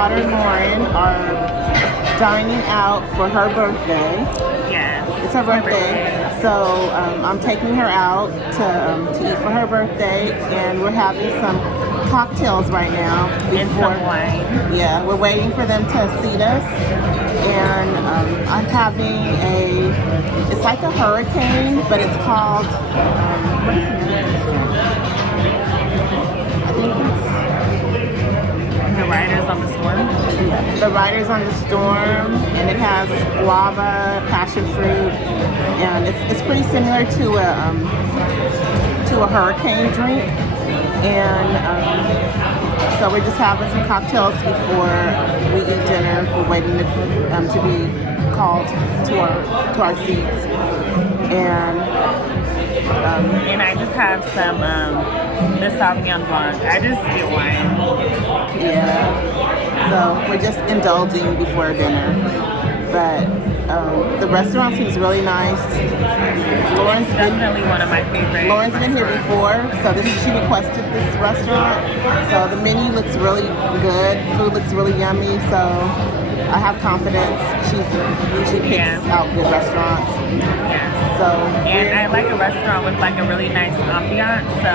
daughter Lauren are dining out for her birthday. Yes. It's her birthday. So I'm taking her out to eat for her birthday, and we're having some cocktails right now. And some wine. Yeah, we're waiting for them to seat us. And I'm having it's like a hurricane, but it's called, what is the name? I think it's The Riders on the Storm. The Riders on the Storm, and it has guava, passion fruit, and it's pretty similar to a hurricane drink. And so we're just having some cocktails before we eat dinner. We're waiting to be called to our seats. And I just have some the Sauvignon Blanc. I just get wine. Yeah. So we're just indulging before dinner. But the restaurant seems really nice. Lauren's definitely one of my favorite. Lauren's been here before, so she requested this restaurant. So the menu looks really good. Food looks really yummy. So I have confidence. She usually picks out good restaurants. Yes. So and I like a restaurant with like a really nice ambiance. So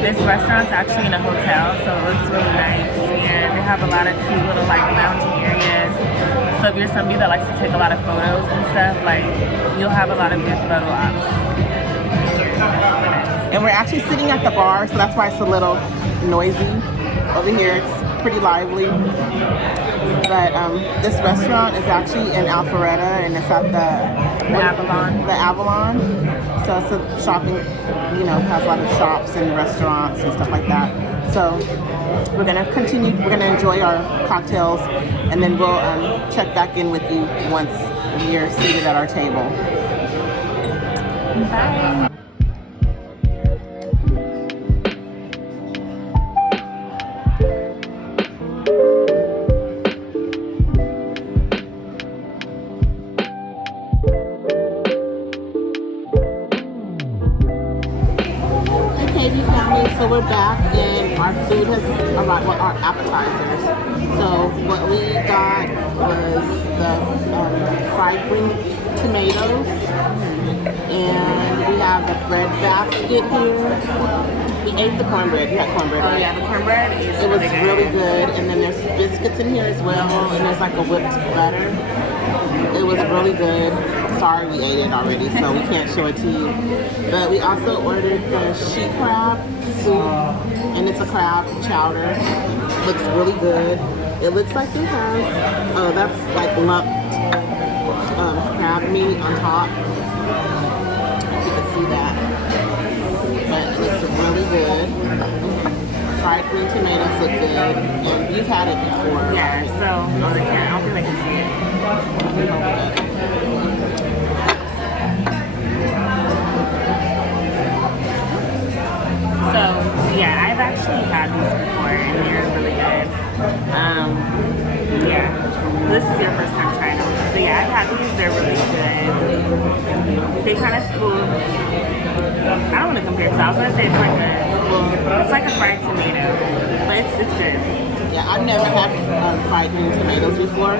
this restaurant's actually in a hotel, so it looks really nice. And they have a lot of cute little like lounging areas. So if you're somebody that likes to take a lot of photos and stuff, like you'll have a lot of good photo ops. And we're actually sitting at the bar, so that's why it's a little noisy over here. It's pretty lively. But this restaurant is actually in Alpharetta, and it's at the Avalon. The Avalon. So it's a shopping, has a lot of shops and restaurants and stuff like that. So we're gonna continue. We're gonna enjoy our cocktails, and then we'll check back in with you once we're seated at our table. Bye. So we're back, and our food has arrived, our appetizers. So what we got was the fried green tomatoes, and we have a bread basket here. We ate the cornbread. You had cornbread, right? Oh yeah, the cornbread is It was really good. And then there's biscuits in here as well, and there's like a whipped butter. It was really good. Sorry we ate it already, so we can't show it to you. But we also ordered the she crab soup, and it's a crab chowder. Looks really good. It looks like it has, that's like lumped crab meat on top. If you can see that. But it looks really good. Fried green tomatoes look good, and you've had it before. Yeah, so I don't think they can see it. So yeah, I've actually had these before, and they're really good. Yeah, this is your first time trying them, but yeah, I've had these. They're really good. They kind of I don't want to compare. So I was gonna say it's like a fried tomato, but it's good. Yeah, I've never had fried green tomatoes before,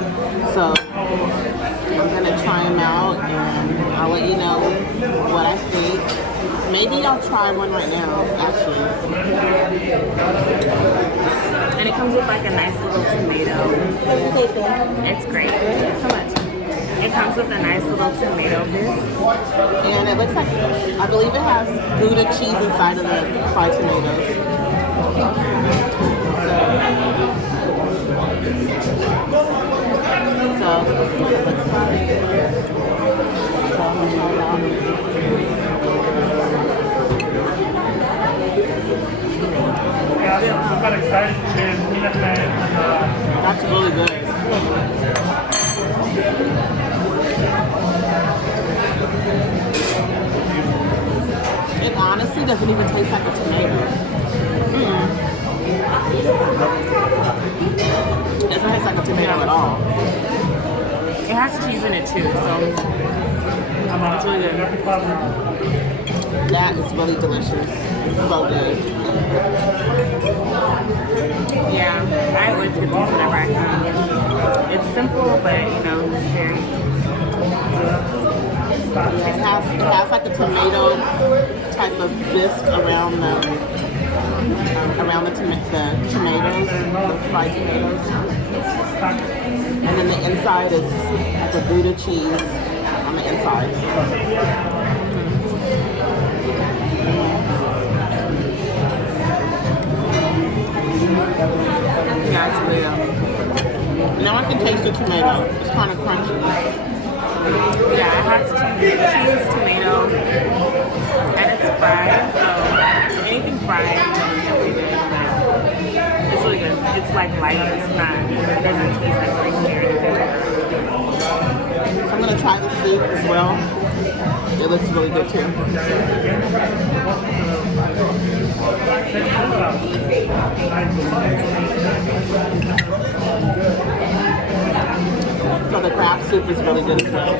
so I'm gonna try them out, and I'll let you know what I think. Maybe I'll try one right now, actually. And it comes with like a nice little tomato. It's great. So much. It comes with a nice little tomato bisque. And it looks like, I believe it has Gouda cheese inside of the fried tomatoes. So this is what it looks like. So I'm gonna try it out. That's really good. It honestly doesn't even taste like a tomato. It doesn't taste like a tomato at all. It has cheese in it too, so it's really good. That is really delicious. It's so good. Yeah, I always get these whenever I come. It's simple, but you know, it's very. Yeah, it has like a tomato type of bisque around the tomatoes, the fried tomatoes, and then the inside is like a Gouda cheese on the inside. Yeah, it's real. Now I can taste the tomato. It's kind of crunchy. Yeah, it has cheese, tomato, and it's fried, so anything fried is really good, but it's really good. It's like light, it's not, it doesn't taste like greasy or anything. So I'm gonna try the soup as well. It looks really good too. So the crab soup is really good as well.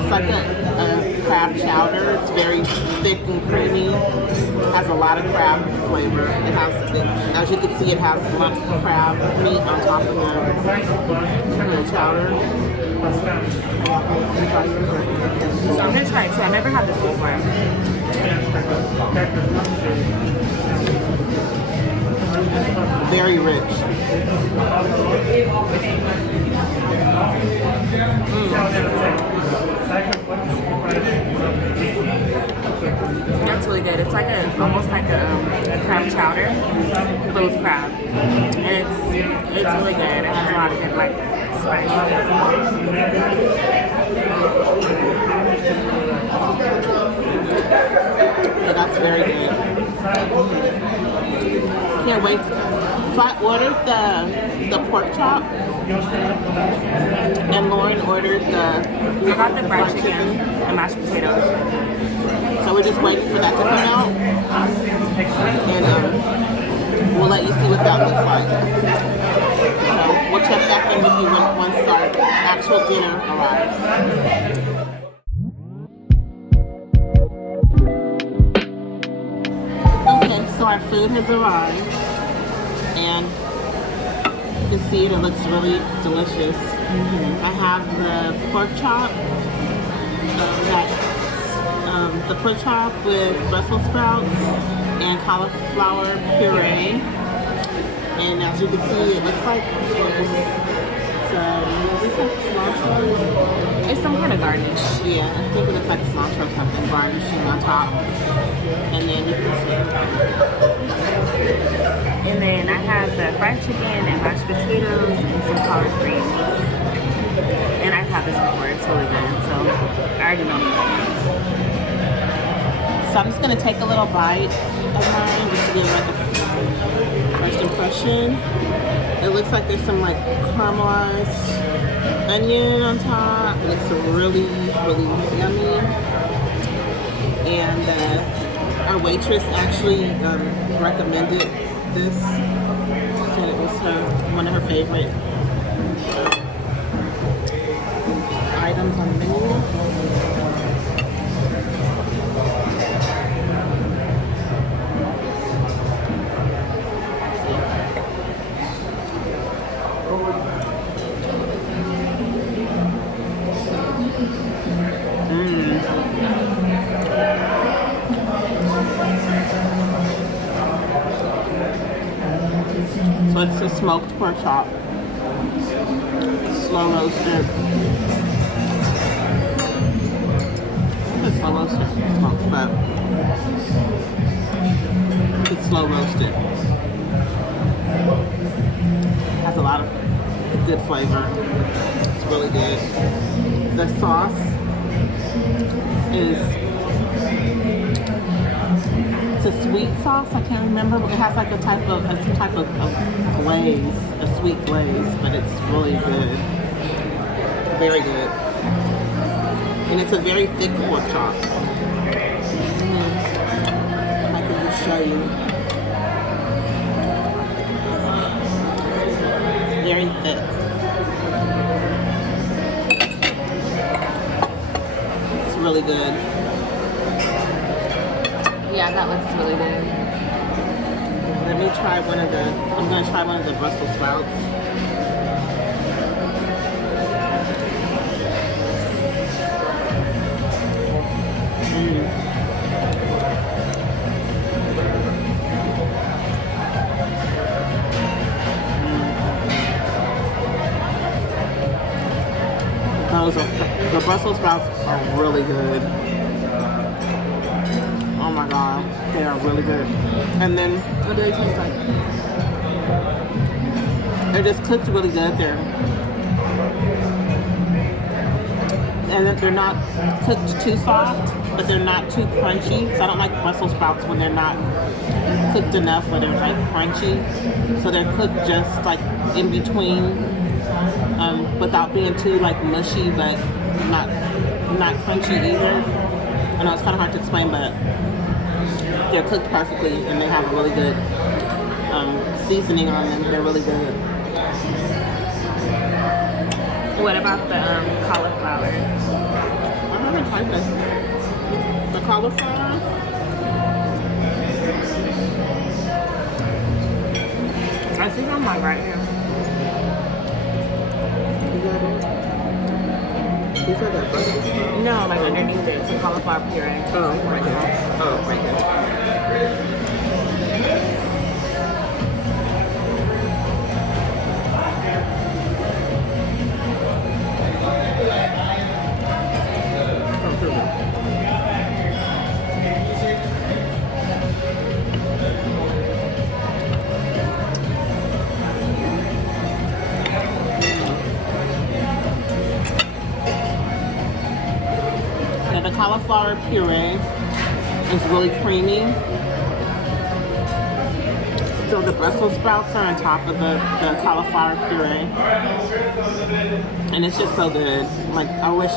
It's like a crab chowder. It's very thick and creamy. Has a lot of crab flavor. It has, as you can see, it has much crab meat on top of the chowder. So I'm gonna try it too. I never had this before. Very rich. That's really good. It's like almost like a crab chowder, but with crab, and it's really good. It has a lot of good like spice. Yeah, that's very good. Can't wait. So I ordered the pork chop, and Lauren ordered I got the fried chicken and mashed potatoes. So we're just waiting for that to come out, and we'll let you see what that looks like. So we'll check back in with you once our actual dinner arrives. Okay, so our food has arrived, and you can see it looks really delicious. I have the pork chop, the pork chop with Brussels sprouts and cauliflower puree. And as you can see, it looks like there's cilantro. It's some kind of garnish. Yeah, I think it looks like cilantro or something garnishing on top. And then you can see. And then I have the fried chicken and mashed potatoes and some collard greens. And I've had this before. It's really good. So I already know it. So I'm just gonna take a little bite of mine just to give like a first impression. It looks like there's some like caramelized onion on top. It looks really, really yummy. And our waitress actually recommended this. Said it was one of her favorite items on the menu. So it's a smoked pork chop, slow roasted. It's slow roasted, smoked, but it's slow roasted. Has a lot of good flavor. It's really good. The sauce is, it's a sweet sauce. I can't remember. It has like some type of glaze, a sweet glaze, but it's really good. Very good. And it's a very thick pork chop. I can just show you. really good. Yeah, that looks really good. Let me try one of the, I'm gonna try one of the Brussels sprouts. The Brussels sprouts are really good. Oh my god, they are really good. And then What do they taste like? they're just cooked really good. They're not cooked too soft, but they're not too crunchy. So I don't like Brussels sprouts when they're not cooked enough, where they're like crunchy. So they're cooked just like in between, without being too like mushy, but not crunchy either. I know it's kind of hard to explain, but they're cooked perfectly, and they have a really good seasoning on them. They're really good. What about the cauliflower? I haven't tried this. The cauliflower. I think I'm like right here. Is that it? You said that Brussels sprout? No, like underneath it, it's a cauliflower puree. Oh, right here. Oh, right here. The cauliflower puree is really creamy. So the Brussels sprouts are on top of the cauliflower puree. And it's just so good. Like, I wish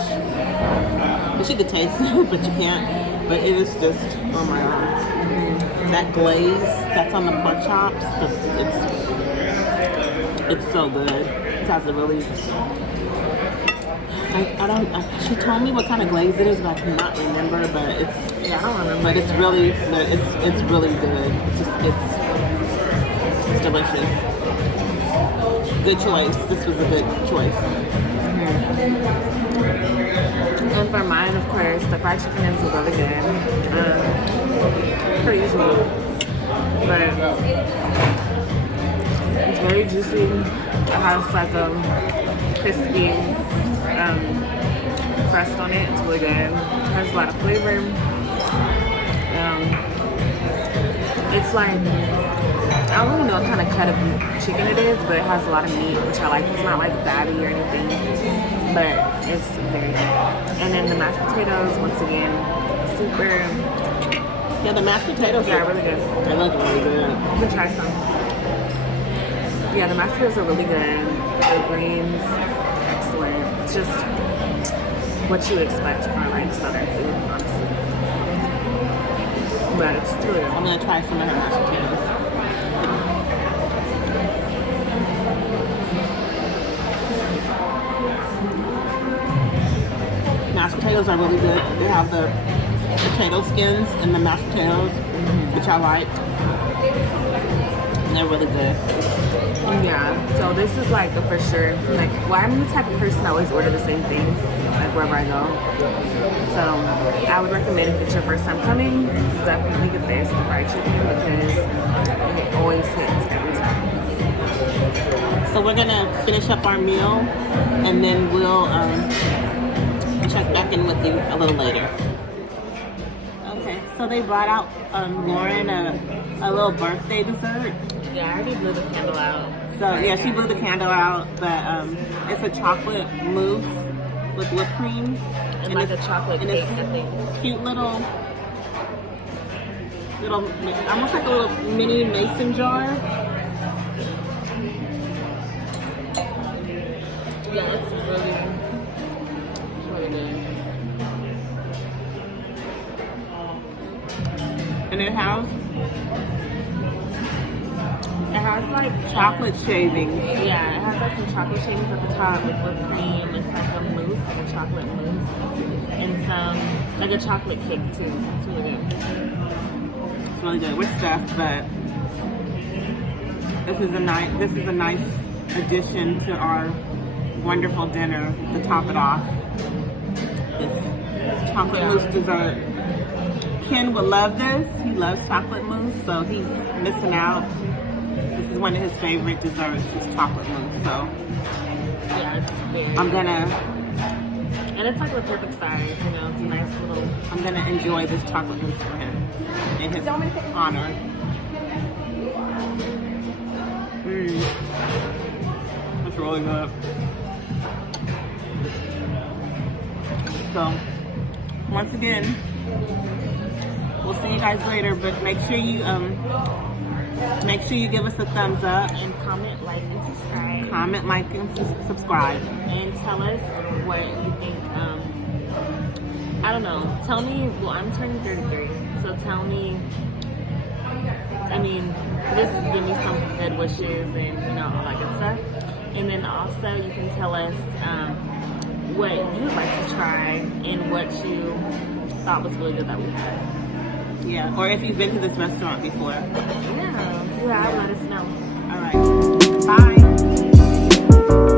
you could taste it, but you can't. But it is just, oh my god. That glaze that's on the pork chops, it's so good. It has a really... she told me what kind of glaze it is, but I cannot remember. But I don't remember. But it's really good. It's really good. It's delicious. Good choice. This was a good choice. And for mine, of course, the fried chicken is really good. Per usual. But it's very juicy. It has like a crispy crust on it. It's really good. It has a lot of flavor. It's like, I don't really know what kind of cut of chicken it is, but it has a lot of meat, which I like. It's not like fatty or anything, but it's very good. And then the mashed potatoes, once again, super. Yeah, the mashed potatoes are really good. They look really good. You can try some. Yeah, the mashed potatoes are really good. The greens, excellent. It's just what you expect from like Southern food, honestly. But it's really good. I'm gonna try some of her mashed potatoes. Mashed potatoes are really good. They have the potato skins in the mashed potatoes, which I like. And they're really good. Yeah, so this is like a for sure, like, well, I'm the type of person that always order the same thing, like wherever I go. So I would recommend if it's your first time coming, definitely get this, the fried chicken, because it always hits every time. So we're gonna finish up our meal, and then we'll check back in with you a little later. Okay, so they brought out Lauren a little birthday dessert. Yeah, I already blew the candle out. So yeah, she blew the candle out, but it's a chocolate mousse with whipped cream. And like a chocolate cake, I think. Cute little, almost like a little mini mason jar. Yeah, it's really good. And it has It has like chocolate shavings. Yeah, it has like some chocolate shavings at the top with whipped cream. It's like a mousse, like a chocolate mousse, and some like a chocolate cake too. It's really good. It's really good. We're stuffed, but this is a nice addition to our wonderful dinner to top it off. This chocolate mousse dessert. Ken would love this. He loves chocolate mousse, so he's missing out. This is one of his favorite desserts, is chocolate mousse. So yeah, it's very I'm gonna, and it's like the perfect size. You know, it's a nice little. I'm gonna enjoy this chocolate mousse for him in his honor. That's really good. So, once again, we'll see you guys later. But make sure you give us a thumbs up And comment, like, and subscribe. comment, like, and subscribe. And tell us what you think. I don't know. Tell me. Well, I'm turning 33, so tell me. I mean, just give me some good wishes and all that good stuff. And then also you can tell us what you would like to try and what you thought was really good that we had. Yeah, or if you've been to this restaurant before. Yeah, let us know. All right. Bye.